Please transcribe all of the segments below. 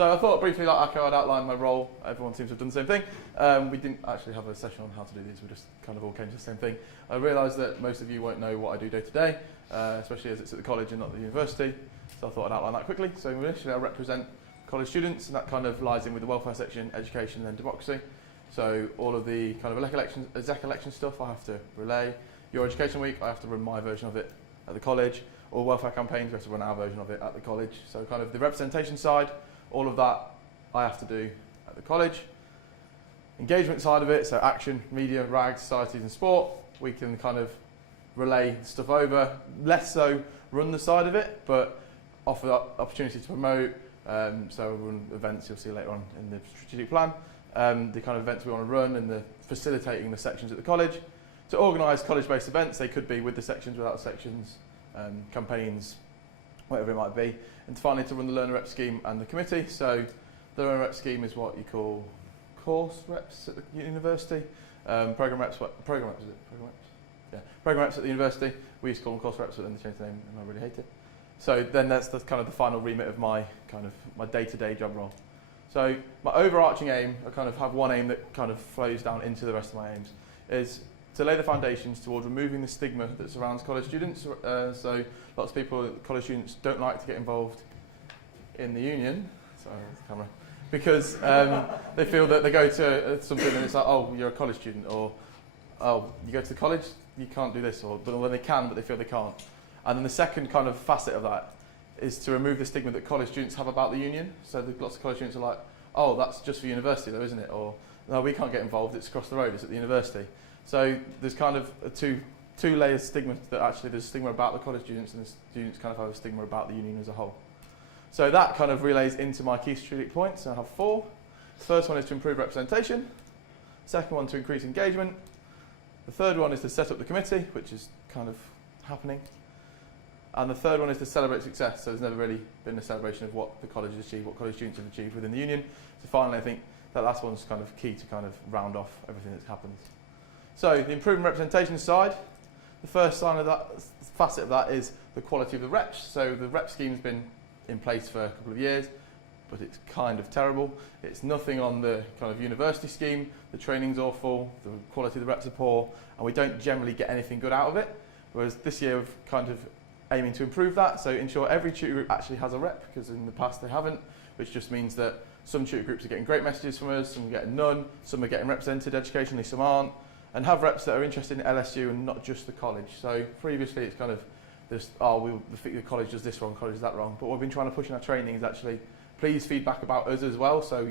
So I thought briefly, like Akko, I'd outline my role. Everyone seems to have done the same thing. We didn't actually have a session on how to do these. We just kind of all came to the same thing. I realised that most of you won't know what I do day to day, especially as it's at the college and not the university. So I thought I'd outline that quickly. So initially I represent college students, and that kind of lies in with the welfare section, education, and then democracy. So all of the kind of exec election stuff I have to relay. Your education week, I have to run my version of it at the college. All welfare campaigns, we have to run our version of it at the college. So kind of the representation side, all of that I have to do at the college. Engagement side of it, so action, media, RAG, societies and sport, we can kind of relay stuff over, less so run the side of it, but offer the opportunity to promote. So we run events you'll see later on in the strategic plan, the kind of events we want to run and the facilitating the sections at the college. To organise college-based events, they could be with the sections, without the sections, campaigns, whatever it might be. And finally, to run the learner rep scheme and the committee. So the learner rep scheme is what you call course reps at the university. Programme reps, programme reps is it? Programme reps? Yeah, programme reps at the university. We used to call them course reps, but then they changed the name and I really hate it. So then that's the kind of the final remit of my day-to-day job role. So my overarching aim, I kind of have one aim that kind of flows down into the rest of my aims, is to lay the foundations towards removing the stigma that surrounds college students. So lots of people, college students, don't like to get involved in the union. Sorry, that's the camera. Because they feel that they go to something and it's like, oh, you're a college student, or oh, you go to the college, you can't do this, or but when they can, but they feel they can't. And then the second kind of facet of that is to remove the stigma that college students have about the union. So lots of college students are like, oh, that's just for university though, isn't it? Or no, we can't get involved, it's across the road, it's at the university. So there's kind of a two layers stigma that actually there's stigma about the college students and the students kind of have a stigma about the union as a whole. So that kind of relays into my key strategic points. I have 4. The first one is to improve representation. Second one, to increase engagement. The third one is to set up the committee, which is kind of happening. And the third one is to celebrate success. So there's never really been a celebration of what the college has achieved, what college students have achieved within the union. So finally, I think that last one's kind of key to kind of round off everything that's happened. So the improving representation side, the first sign of that, facet of that is the quality of the reps. So the rep scheme's been in place for a couple of years, but it's kind of terrible. It's nothing on the kind of university scheme. The training's awful, the quality of the reps are poor, and we don't generally get anything good out of it. Whereas this year we've kind of aiming to improve that, so ensure every tutor group actually has a rep, because in the past they haven't, which just means that some tutor groups are getting great messages from us, some are getting none, some are getting represented educationally, some aren't, and have reps that are interested in LSU and not just the college. So previously it's kind of this, oh, we think the college does this wrong, college does that wrong, but what we've been trying to push in our training is actually please feedback about us as well. So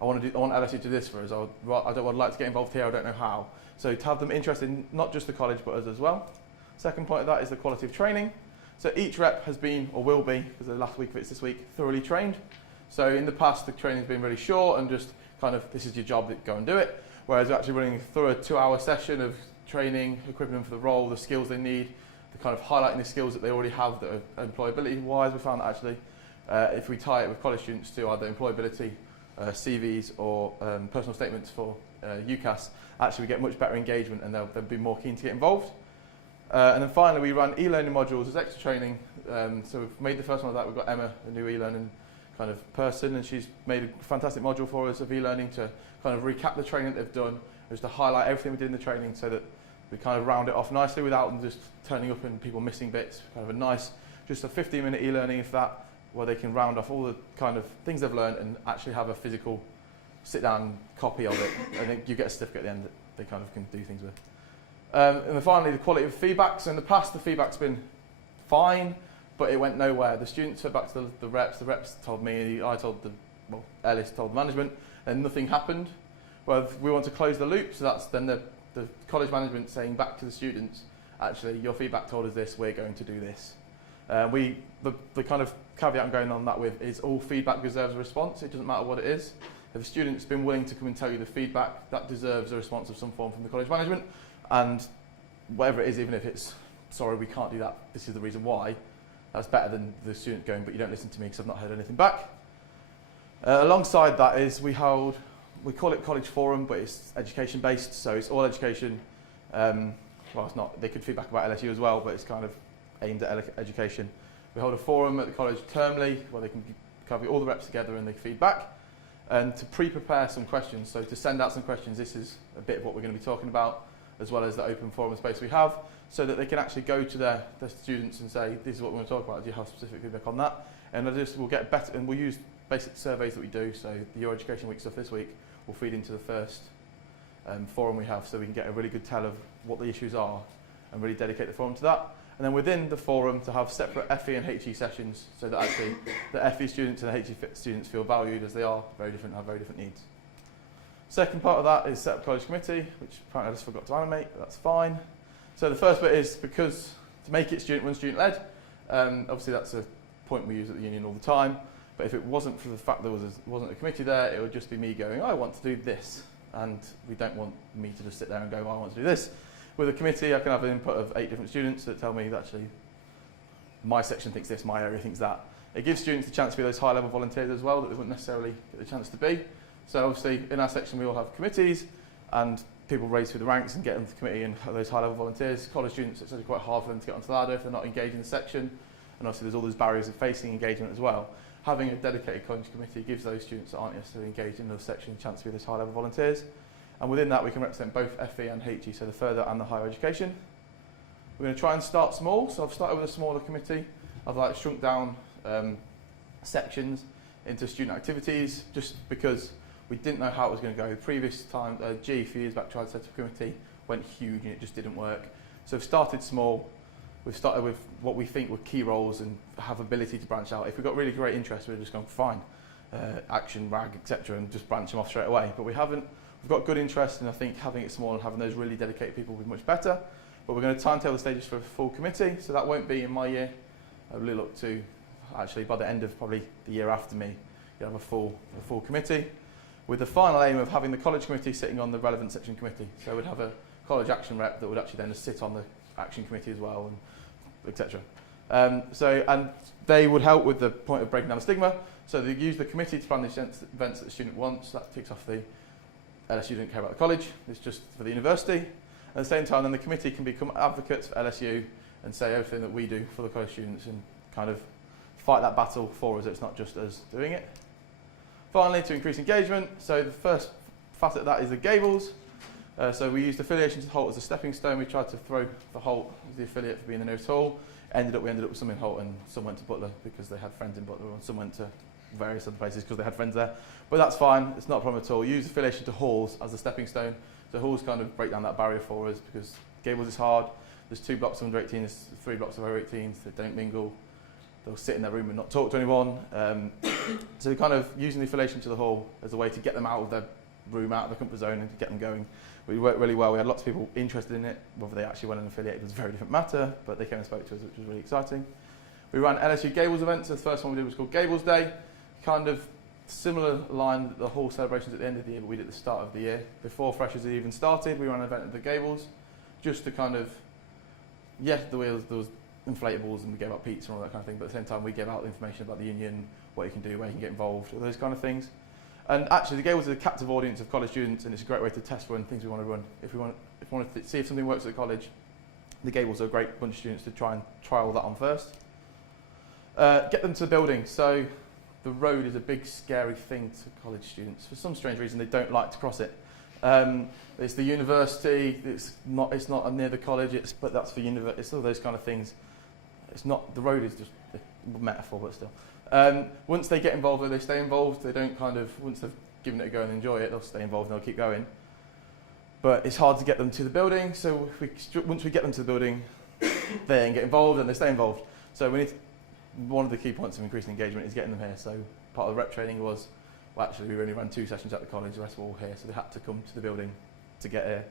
I want LSU to do this for us, I'd like to get involved here, I don't know how. So to have them interested in not just the college but us as well. Second point of that is the quality of training. So each rep has been, or will be, because the last week of it's this week, thoroughly trained. So in the past, the training has been really short and just kind of, this is your job, go and do it. Whereas we're actually running a thorough 2-hour session of training, equipping them for the role, the skills they need, the kind of highlighting the skills that they already have that are employability-wise. We found that actually, if we tie it with college students to either employability, CVs or personal statements for UCAS, actually we get much better engagement and they'll be more keen to get involved. And then finally, we run e-learning modules as extra training. So we've made the first one of that. We've got Emma, a new e-learning kind of person, and she's made a fantastic module for us of e-learning to kind of recap the training that they've done, just to highlight everything we did in the training so that we kind of round it off nicely without them just turning up and people missing bits. Kind of a nice, just a 15-minute e-learning, if that, where they can round off all the kind of things they've learned and actually have a physical sit-down copy of it. And then you get a certificate at the end that they kind of can do things with. And then finally, the quality of feedback. So in the past, the feedback's been fine, but it went nowhere. The students fed back to the reps told me, Ellis told the management, and nothing happened. Well, we want to close the loop, so that's then the college management saying back to the students, actually, your feedback told us this, we're going to do this. The kind of caveat I'm going on that with is all feedback deserves a response. It doesn't matter what it is. If a student's been willing to come and tell you the feedback, that deserves a response of some form from the college management. And whatever it is, even if it's, sorry, we can't do that, this is the reason why, that's better than the student going, but you don't listen to me because I've not heard anything back. Alongside that is we call it College Forum, but it's education based, so it's all education. Well, it's not, they could feedback about LSU as well, but it's kind of aimed at education. We hold a forum at the college termly where they can cover all the reps together and they feed back. And to pre-prepare some questions, so to send out some questions, this is a bit of what we're going to be talking about, as well as the open forum space we have, so that they can actually go to their students and say, this is what we want to talk about, do you have specific feedback on that? And we'll get better, and we'll use basic surveys that we do, so the Your Education Week stuff this week will feed into the first forum we have, so we can get a really good tell of what the issues are and really dedicate the forum to that. And then within the forum to have separate FE and HE sessions, so that actually the FE students and the HE students feel valued, as they are very different, have very different needs. Second part of that is set up college committee, which apparently I just forgot to animate, but that's fine. So the first bit is because to make it student-run, student-led, obviously that's a point we use at the union all the time, but if it wasn't for the fact there wasn't a committee there, it would just be me going, I want to do this, and we don't want me to just sit there and go, I want to do this. With a committee, I can have an input of 8 different students that tell me that actually my section thinks this, my area thinks that. It gives students the chance to be those high-level volunteers as well that they wouldn't necessarily get the chance to be. So obviously in our section we all have committees and people raise through the ranks and get into the committee and those high-level volunteers. College students, it's actually quite hard for them to get onto the ladder if they're not engaged in the section. And obviously there's all those barriers of facing engagement as well. Having a dedicated college committee gives those students that aren't necessarily engaged in those sections a chance to be those high-level volunteers. And within that we can represent both FE and HE, so the further and the higher education. We're going to try and start small, so I've started with a smaller committee. I've shrunk down sections into student activities just because we didn't know how it was going to go. The previous time, G a few years back tried to set up a committee, went huge and it just didn't work. So we've started small. We've started with what we think were key roles and have ability to branch out. If we've got really great interest, we're just going, fine, action, rag, etc., and just branch them off straight away. But we haven't. We've got good interest, and I think having it small and having those really dedicated people will be much better. But we're going to timetable the stages for a full committee, so that won't be in my year. I really look to, actually, by the end of probably the year after me, you'll have a full committee, with the final aim of having the college committee sitting on the relevant section committee. So we'd have a college action rep that would actually then sit on the action committee as well, and etc. And they would help with the point of breaking down the stigma. So they use the committee to plan the events that the student wants. That ticks off the LSU didn't care about the college, it's just for the university. At the same time, then the committee can become advocates for LSU and say everything that we do for the college students and kind of fight that battle for us, it's not just us doing it. Finally, to increase engagement, so the first facet of that is the Gables. So we used affiliation to Holt as a stepping stone. We tried to throw the Holt as the affiliate for being the nearest hall. We ended up with some in Holt and some went to Butler because they had friends in Butler, and some went to various other places because they had friends there. But that's fine, it's not a problem at all. Use affiliation to halls as a stepping stone. So halls kind of break down that barrier for us because Gables is hard. There's 2 blocks of under 18s, there's 3 blocks of over 18s that don't mingle. They'll sit in their room and not talk to anyone. So we're kind of using the affiliation to the hall as a way to get them out of their room, out of the comfort zone, and to get them going. We worked really well. We had lots of people interested in it. Whether they actually went and affiliated was a very different matter, but they came and spoke to us, which was really exciting. We ran LSU Gables events. So the first one we did was called Gables Day. Kind of similar line, the whole celebrations at the end of the year, but we did at the start of the year. Before freshers had even started, we ran an event at the Gables, just to kind of, there was inflatables and we gave out pizza and all that kind of thing, but at the same time we gave out information about the union, what you can do, where you can get involved, all those kind of things. And actually the Gables is a captive audience of college students, and it's a great way to test run things we want to run. If we want to see if something works at the college, the Gables are a great bunch of students to try and trial that on first. Get them to the building. So the road is a big scary thing to college students. For some strange reason they don't like to cross it. It's the university, it's not near the college, but that's for university, it's all those kind of things. It's not, the road is just a metaphor, but still. Once they get involved, they stay involved. They don't kind of, once they've given it a go and enjoy it, they'll stay involved and they'll keep going. But it's hard to get them to the building, so once we get them to the building, they then get involved and they stay involved. So we need to, one of the key points of increasing engagement is getting them here. So part of the rep training was, well, actually we only ran 2 sessions at the college, the rest were all here, so they had to come to the building to get here.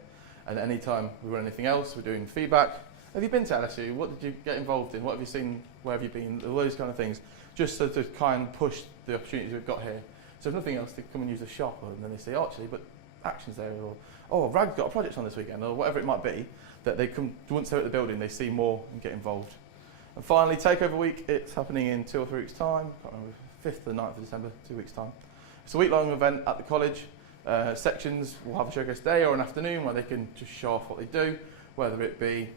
And any time we run anything else, we're doing feedback. Have you been to LSU? What did you get involved in? What have you seen? Where have you been? All those kind of things, just so to kind of push the opportunities we've got here. So if nothing else, they come and use the shop, and then they say, oh, actually, but action's there, or oh, Rag's got a project on this weekend, or whatever it might be, that they come, once they're at the building, they see more and get involved. And finally, Takeover Week, it's happening in 2 or 3 weeks' time. I can't remember, 5th or 9th of December, 2 weeks' time. It's a week-long event at the college. Sections will have a showcase day or an afternoon where they can just show off what they do, whether it be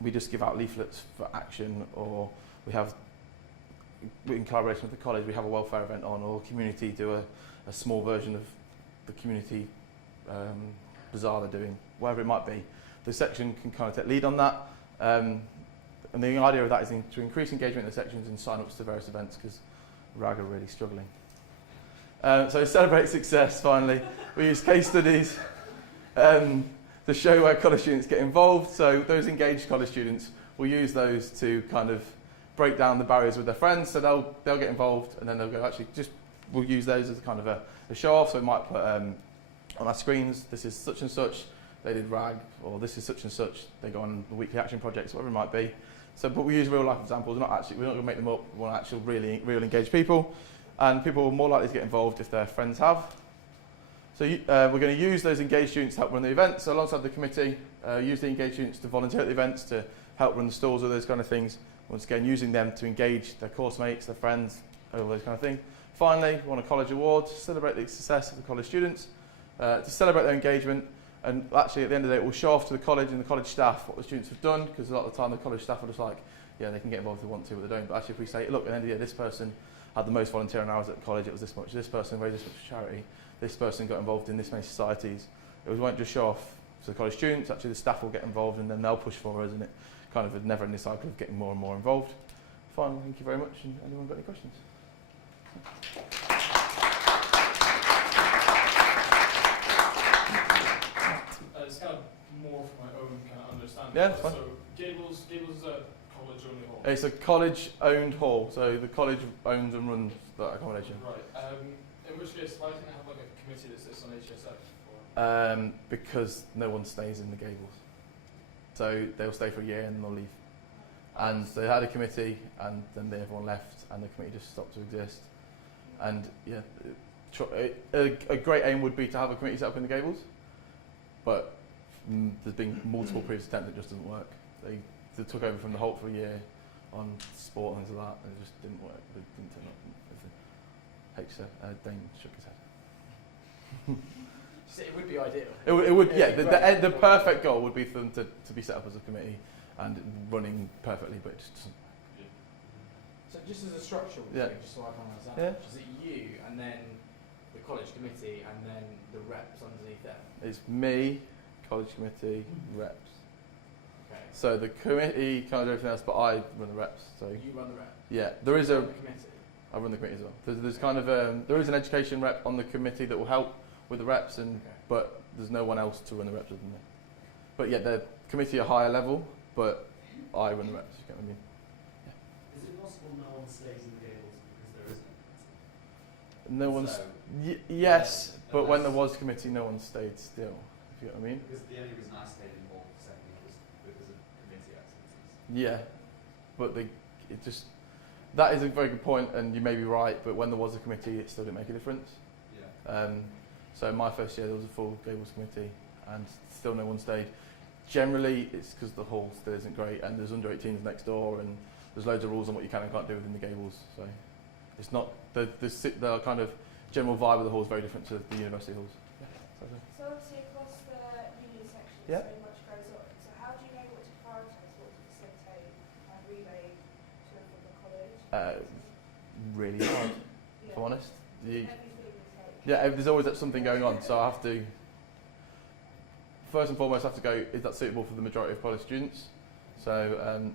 we just give out leaflets for action, or we have in collaboration with the college, we have a welfare event on, or community do a small version of the community bazaar they're doing, whatever it might be. The section can kind of take lead on that. And the idea of that is to increase engagement in the sections and sign-ups to various events, because RAG are really struggling. So celebrate success, finally. We use case studies to show where college students get involved. So those engaged college students, we'll use those to kind of break down the barriers with their friends. So they'll get involved, and then they'll go, actually, we'll use those as kind of a show-off. So we might put on our screens, this is such and such, they did RAG, or this is such and such, they go on the weekly action projects, whatever it might be. So, but we use real life examples. We're not going to make them up. We want actual real engaged people, and people are more likely to get involved if their friends have. So we're going to use those engaged students to help run the events. So alongside the committee, use the engaged students to volunteer at the events, to help run the stalls or those kind of things. Once again, using them to engage their course mates, their friends, all those kind of things. Finally, we want a college award to celebrate the success of the college students, to celebrate their engagement. And actually, at the end of the day, it will show off to the college and the college staff what the students have done, because a lot of the time the college staff are just like, yeah, they can get involved if they want to, but they don't. But actually, if we say, look, at the end of the year, this person had the most volunteering hours at college, it was this much. This person raised this much for charity. This person got involved in this many societies. It won't just show off to the college students. Actually, the staff will get involved, and then they'll push for us, and it kind of a never-ending cycle of getting more and more involved. Fine, thank you very much. And anyone got any questions? It's kind of more for my own kind of understanding. Yeah, that's fine. So Gables is a college-only hall. It's a college-owned hall, so the college owns and runs that accommodation. Right. In which case, why didn't it have like a committee that sits on HSF? Or? Because no one stays in the Gables. So they'll stay for a year and then they'll leave. And they had a committee, and then everyone left, and the committee just stopped to exist. And yeah, a great aim would be to have a committee set up in the Gables, but there's been multiple previous attempts, it just doesn't work. They took over from the Holt for a year on sport and things like that, and it just didn't work. It didn't turn up. Dane shook his head. So it would be ideal. It would, yeah. The perfect goal would be for them to be set up as a committee and running perfectly, but it just doesn't. So just as a structural Yeah. thing, just so I can understand, Yeah. is it you and then the college committee and then the reps underneath them? It's me, college committee, reps. Okay. So the committee kind of do everything else, but I run the reps. So You run the rep. yeah, there is You a. run the committee. I run the committee as well. There's kind of there is an education rep on the committee that will help with the reps, and Okay. but there's no one else to run the reps other than me. But yeah, the committee are higher level, but I run the reps. You get what I mean? Is it possible no one stays in the Gables because there isn't? No one's. So, Yes, but when there unless- was committee, no one stayed still. If you get what I mean? Because the only reason I stayed involved secondly was because of committee activities. Yeah, but it just that is a very good point, and you may be right. But when there was a committee, it still didn't make a difference. Yeah. So my first year there was a full Gables committee, and still no one stayed. Generally, it's because the hall still isn't great, and there's under 18s next door, and there's loads of rules on what you can and can't do within the Gables. So it's not the kind of general vibe of the hall is very different to the university halls. So obviously across the union sections, Yeah. so much goes on. So how do you know what to prioritise, what to facilitate and relay to and from the college? Really hard, Yeah. if I'm honest. Everything is like Yeah, there's always something going on, so I have to, first and foremost, I have to go, is that suitable for the majority of college students? So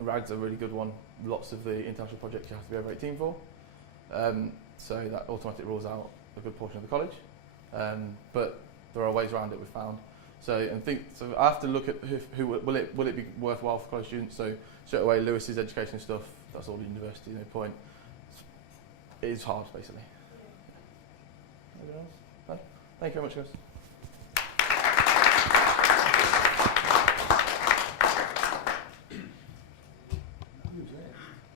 RAG's a really good one. Lots of the international projects you have to be over 18 for. So that automatically rules out a good portion of the college. But there are ways around it, we've found. So I have to look at who will it be worthwhile for college students. So straight away, Lewis's education stuff, that's all the university, no point. It is hard, basically. yeah. Anyone else? No? Thank you very much, guys.